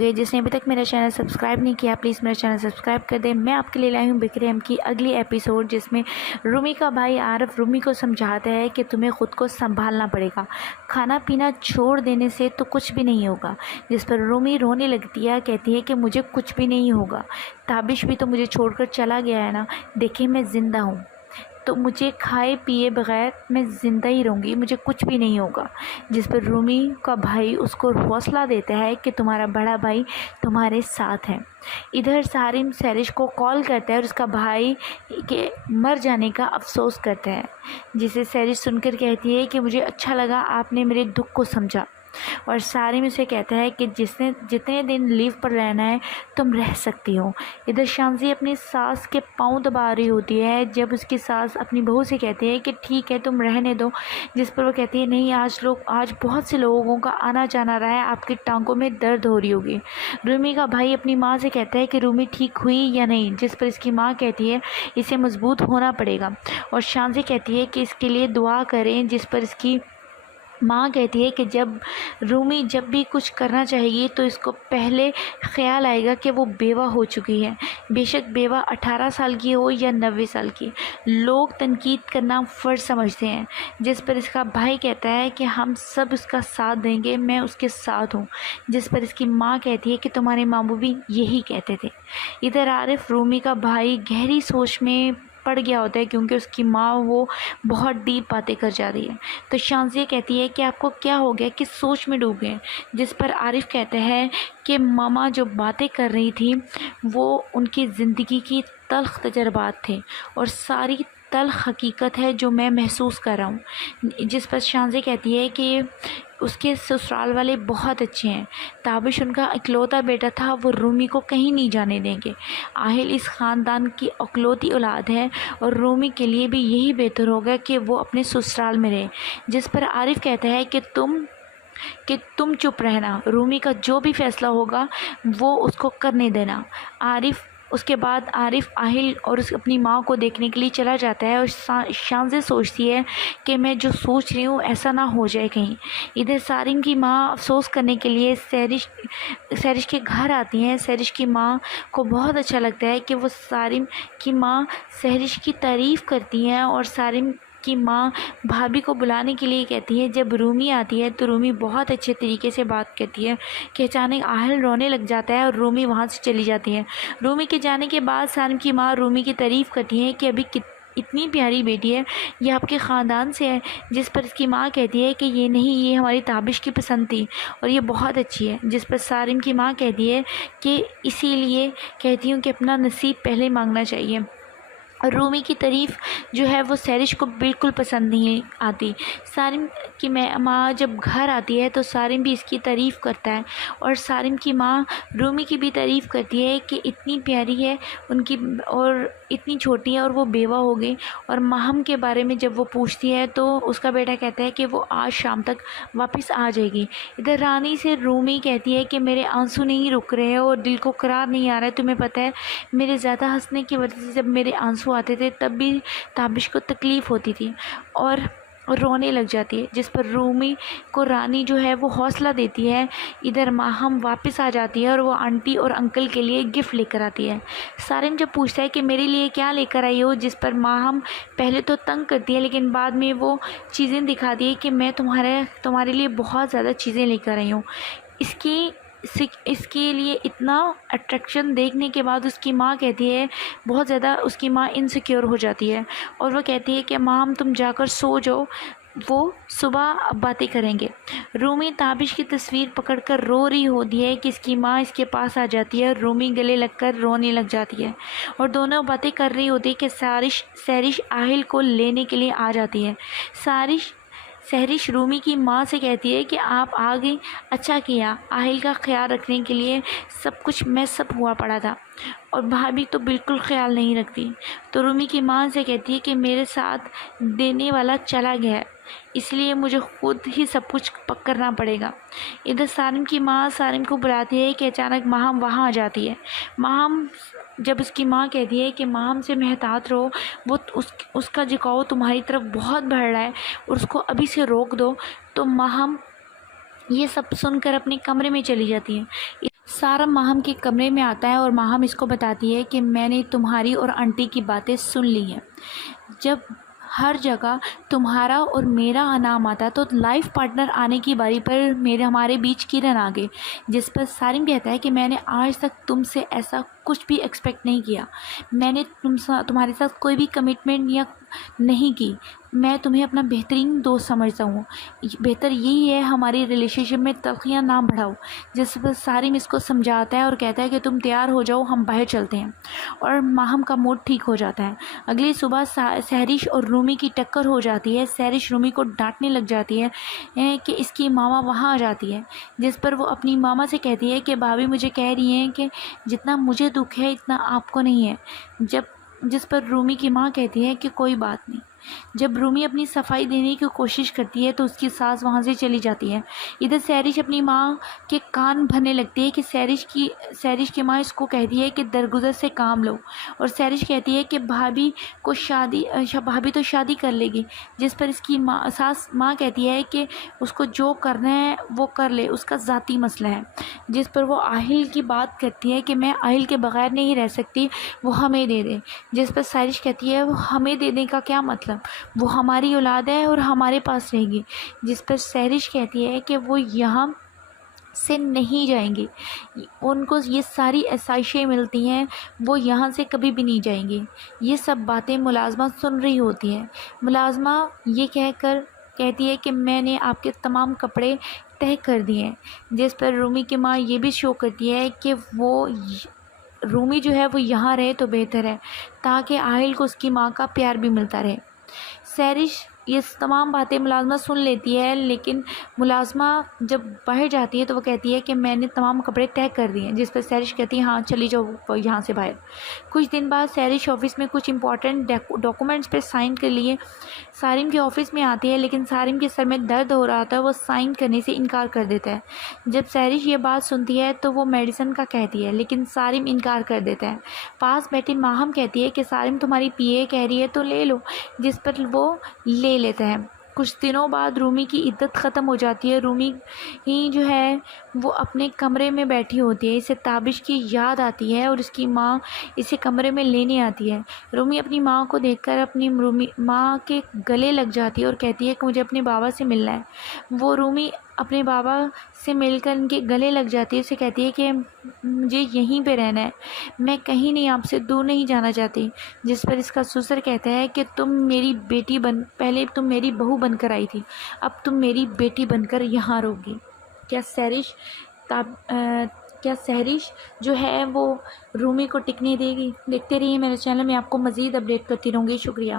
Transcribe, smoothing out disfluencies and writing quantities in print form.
گے جس نے ابھی تک میرا چینل سبسکرائب نہیں کیا پلیز میرا چینل سبسکرائب کر دیں۔ میں آپ کے لیے لائی ہوں بکرم کی اگلی ایپیسوڈ، جس میں رومی کا بھائی عارف رومی کو سمجھاتا ہے کہ تمہیں خود کو سنبھالنا پڑے گا، کھانا پینا چھوڑ دینے سے تو کچھ بھی نہیں ہوگا، جس پر رومی رونے لگتی ہے، کہتی ہے کہ مجھے کچھ بھی نہیں ہوگا، تابش بھی تو مجھے چھوڑ کر چلا گیا ہے نا، دیکھیں میں زندہ ہوں تو مجھے کھائے پیے بغیر میں زندہ ہی رہوں گی، مجھے کچھ بھی نہیں ہوگا، جس پر رومی کا بھائی اس کو حوصلہ دیتا ہے کہ تمہارا بڑا بھائی تمہارے ساتھ ہے۔ ادھر سارم سیرش کو کال کرتا ہے اور اس کا بھائی کے مر جانے کا افسوس کرتا ہے، جسے سیرش سن کر کہتی ہے کہ مجھے اچھا لگا آپ نے میرے دکھ کو سمجھا، اور سارم اسے کہتا ہے کہ جتنے دن لیو پر رہنا ہے تم رہ سکتی ہو۔ ادھر شانزی اپنی ساس کے پاؤں دبا رہی ہوتی ہے جب اس کی ساس اپنی بہو سے کہتی ہے کہ ٹھیک ہے تم رہنے دو، جس پر وہ کہتی ہے نہیں، آج بہت سے لوگوں کا آنا جانا رہا ہے، آپ کی ٹانگوں میں درد ہو رہی ہوگی۔ رومی کا بھائی اپنی ماں سے کہتا ہے کہ رومی ٹھیک ہوئی یا نہیں، جس پر اس کی ماں کہتی ہے اسے مضبوط ہونا پڑے گا، اور شانزی کہتی ہے کہ اس کے لیے دعا کریں، جس پر اس کی ماں کہتی ہے کہ رومی جب بھی کچھ کرنا چاہے گی تو اس کو پہلے خیال آئے گا کہ وہ بیوہ ہو چکی ہے، بے شک بیوہ 18 سال کی ہو یا 90 سال کی، لوگ تنقید کرنا فرض سمجھتے ہیں، جس پر اس کا بھائی کہتا ہے کہ ہم سب اس کا ساتھ دیں گے، میں اس کے ساتھ ہوں، جس پر اس کی ماں کہتی ہے کہ تمہارے ماموں بھی یہی کہتے تھے۔ ادھر عارف رومی کا بھائی گہری سوچ میں پڑ گیا ہوتا ہے کیونکہ اس کی ماں وہ بہت ڈیپ باتیں کر جا رہی ہے، تو شانزیہ کہتی ہے کہ آپ کو کیا ہو گیا کہ سوچ میں ڈوب گئے، جس پر عارف کہتا ہے کہ ماما جو باتیں کر رہی تھی وہ ان کی زندگی کی تلخ تجربات تھے اور ساری تلخ حقیقت ہے جو میں محسوس کر رہا ہوں، جس پر شانزیہ کہتی ہے کہ اس کے سسرال والے بہت اچھے ہیں، تابش ان کا اکلوتا بیٹا تھا، وہ رومی کو کہیں نہیں جانے دیں گے، آہل اس خاندان کی اکلوتی اولاد ہے اور رومی کے لیے بھی یہی بہتر ہوگا کہ وہ اپنے سسرال میں رہے، جس پر عارف کہتا ہے کہ تم چپ رہنا، رومی کا جو بھی فیصلہ ہوگا وہ اس کو کرنے دینا۔ اس کے بعد عارف آہل اور اپنی ماں کو دیکھنے کے لیے چلا جاتا ہے اور شانزیہ سوچتی ہے کہ میں جو سوچ رہی ہوں ایسا نہ ہو جائے کہیں۔ ادھر سارم کی ماں افسوس کرنے کے لیے سیرش کے گھر آتی ہیں۔ سیرش کی ماں کو بہت اچھا لگتا ہے کہ وہ سارم کی ماں سیرش کی تعریف کرتی ہیں اور سارم کی ماں بھابھی کو بلانے کے لیے کہتی ہے۔ جب رومی آتی ہے تو رومی بہت اچھے طریقے سے بات کرتی ہے کہ اچانک آہل رونے لگ جاتا ہے اور رومی وہاں سے چلی جاتی ہے۔ رومی کے جانے کے بعد سارم کی ماں رومی کی تعریف کرتی ہے کہ ابھی اتنی پیاری بیٹی ہے، یہ آپ کے خاندان سے ہے، جس پر اس کی ماں کہتی ہے کہ یہ نہیں، یہ ہماری تابش کی پسند تھی اور یہ بہت اچھی ہے، جس پر سارم کی ماں کہتی ہے کہ اسی لیے کہتی ہوں کہ اپنا نصیب پہلے مانگنا چاہیے۔ اور رومی کی تعریف جو ہے وہ سیرش کو بالکل پسند نہیں آتی۔ سارم کی ماں جب گھر آتی ہے تو سارم بھی اس کی تعریف کرتا ہے اور سارم کی ماں رومی کی بھی تعریف کرتی ہے کہ اتنی پیاری ہے ان کی اور اتنی چھوٹی ہے اور وہ بیوہ ہو گئی، اور ماہم کے بارے میں جب وہ پوچھتی ہے تو اس کا بیٹا کہتا ہے کہ وہ آج شام تک واپس آ جائے گی۔ ادھر رانی سے رومی کہتی ہے کہ میرے آنسو نہیں رک رہے اور دل کو قرار نہیں آ رہا ہے، تمہیں پتہ ہے میرے زیادہ ہنسنے کی وجہ سے جب میرے آنسو آتے تھے تب بھی تابش کو تکلیف ہوتی تھی اور رونے لگ جاتی ہے، جس پر رومی کو رانی جو ہے وہ حوصلہ دیتی ہے۔ ادھر ماہم واپس آ جاتی ہے اور وہ آنٹی اور انکل کے لیے گفٹ لے کر آتی ہے۔ سارم جب پوچھتا ہے کہ میرے لیے کیا لے کر آئی ہو، جس پر ماہم پہلے تو تنگ کرتی ہے لیکن بعد میں وہ چیزیں دکھاتی ہے کہ میں تمہارے لیے بہت زیادہ چیزیں لے کر آئی ہوں۔ اس کے لیے اتنا اٹریکشن دیکھنے کے بعد اس کی ماں کہتی ہے، بہت زیادہ اس کی ماں انسیکیور ہو جاتی ہے اور وہ کہتی ہے کہ ماں تم جا کر سو جاؤ، وہ صبح باتیں کریں گے۔ رومی تابش کی تصویر پکڑ کر رو رہی ہوتی ہے کہ اس کی ماں اس کے پاس آ جاتی ہے، رومی گلے لگ کر رونے لگ جاتی ہے اور دونوں باتیں کر رہی ہوتی ہے کہ سیرش آہل کو لینے کے لیے آ جاتی ہے۔ سیرش رومی کی ماں سے کہتی ہے کہ آپ آ گئی، اچھا کیا، آہل کا خیال رکھنے کے لیے سب کچھ میس اپ ہوا پڑا تھا اور بھابھی تو بالکل خیال نہیں رکھتی، تو رومی کی ماں سے کہتی ہے کہ میرے ساتھ دینے والا چلا گیا ہے، اس لیے مجھے خود ہی سب کچھ کرنا پڑے گا۔ ادھر سارم کی ماں سارم کو بلاتی ہے کہ اچانک ماہم وہاں آ جاتی ہے۔ ماہم جب اس کی ماں کہتی ہے کہ ماہم سے محتاط رہو، وہ اس کا جھکاؤ تمہاری طرف بہت بڑھ رہا ہے اور اس کو ابھی سے روک دو، تو ماہم یہ سب سن کر اپنے کمرے میں چلی جاتی ہے۔ سارا ماہم کے کمرے میں آتا ہے اور ماہم اس کو بتاتی ہے کہ میں نے تمہاری اور آنٹی کی باتیں سن لی ہیں. جب ہر جگہ تمہارا اور میرا نام آتا تو لائف پارٹنر آنے کی باری پر ہمارے بیچ کرن آ گئے. جس پر سارم کہتا ہے کہ میں نے آج تک تم سے ایسا کچھ بھی ایکسپیکٹ نہیں کیا. میں نے تمہارے ساتھ کوئی بھی کمٹمنٹ یا نہیں کی. میں تمہیں اپنا بہترین دوست سمجھتا ہوں. بہتر یہی ہے ہماری ریلیشن شپ میں تلخیاں نہ بڑھاؤ. جس پر سارم اس کو سمجھاتا ہے اور کہتا ہے کہ تم تیار ہو جاؤ، ہم باہر چلتے ہیں. اور ماہم کا موڈ ٹھیک ہو جاتا ہے. اگلی صبح سہرش اور رومی کی ٹکر ہو جاتی ہے. سہرش رومی کو ڈانٹنے لگ جاتی ہے کہ اس کی ماما وہاں آ جاتی ہے. جس پر وہ اپنی ماما سے کہتی ہے کہ بھابھی مجھے کہہ رہی ہیں کہ جتنا مجھے دکھ ہے اتنا آپ کو نہیں ہے. جس پر رومی کی ماں کہتی ہے کہ کوئی بات نہیں. جب رومی اپنی صفائی دینے کی کوشش کرتی ہے تو اس کی ساس وہاں سے چلی جاتی ہے. ادھر سہرش اپنی ماں کے کان بھرنے لگتی ہے کہ سہرش کی ماں اس کو کہتی ہے کہ درگزر سے کام لو. اور سہرش کہتی ہے کہ بھابھی تو شادی کر لے گی. جس پر اس کی ماں کہتی ہے کہ اس کو جو کرنا ہے وہ کر لے، اس کا ذاتی مسئلہ ہے. جس پر وہ آہل کی بات کرتی ہے کہ میں آہل کے بغیر نہیں رہ سکتی، وہ ہمیں دے دے. جس پر سہرش کہتی ہے وہ ہمیں دینے کا کیا مطلب، وہ ہماری اولاد ہے اور ہمارے پاس رہے گی. جس پر سہرش کہتی ہے کہ وہ یہاں سے نہیں جائیں گی، ان کو یہ ساری آسائشیں ملتی ہیں، وہ یہاں سے کبھی بھی نہیں جائیں گی. یہ سب باتیں ملازمہ سن رہی ہوتی ہیں. ملازمہ یہ کہہ کر کہتی ہے کہ میں نے آپ کے تمام کپڑے طے کر دیے ہیں. جس پر رومی کی ماں یہ بھی شو کرتی ہے کہ وہ رومی جو ہے وہ یہاں رہے تو بہتر ہے تاکہ آہل کو اس کی ماں کا پیار بھی ملتا رہے. سہرش یہ تمام باتیں ملازمہ سن لیتی ہے، لیکن ملازمہ جب باہر جاتی ہے تو وہ کہتی ہے کہ میں نے تمام کپڑے طے کر دیے ہیں. جس پر سہرش کہتی ہے ہاں چلی جاؤ یہاں سے باہر. کچھ دن بعد سہرش آفس میں کچھ امپورٹنٹ ڈاکومنٹس پہ سائن کے لیے سارم کے آفس میں آتی ہے، لیکن سارم کے سر میں درد ہو رہا تھا، وہ سائن کرنے سے انکار کر دیتا ہے. جب سہرش یہ بات سنتی ہے تو وہ میڈیسن کا کہتی ہے، لیکن سارم انکار کر دیتا ہے. پاس بیٹھی ماہم کہتی ہے کہ سارم تمہاری پی اے کہہ رہی ہے تو لے لو. جس پر وہ لے لیتا ہے. کچھ دنوں بعد رومی کی عدت ختم ہو جاتی ہے. رومی ہی جو ہے وہ اپنے کمرے میں بیٹھی ہوتی ہے. اسے تابش کی یاد آتی ہے اور اس کی ماں اسے کمرے میں لینے آتی ہے. رومی اپنی ماں کو دیکھ کر اپنی ماں کے گلے لگ جاتی ہے اور کہتی ہے کہ مجھے اپنے بابا سے ملنا ہے. وہ رومی اپنے بابا سے مل کر ان کے گلے لگ جاتی ہے. اسے کہتی ہے کہ مجھے یہیں پہ رہنا ہے، میں کہیں نہیں، آپ سے دور نہیں جانا چاہتی. جس پر اس کا سسر کہتا ہے کہ پہلے تم میری بہو بن کر آئی تھی، اب تم میری بیٹی بن کر یہاں رہو گی. کیا سہرش جو ہے وہ رومی کو ٹکنے دے گی؟ دیکھتے رہیے میرے چینل میں، آپ کو مزید اپڈیٹ کرتی رہوں گی. شکریہ.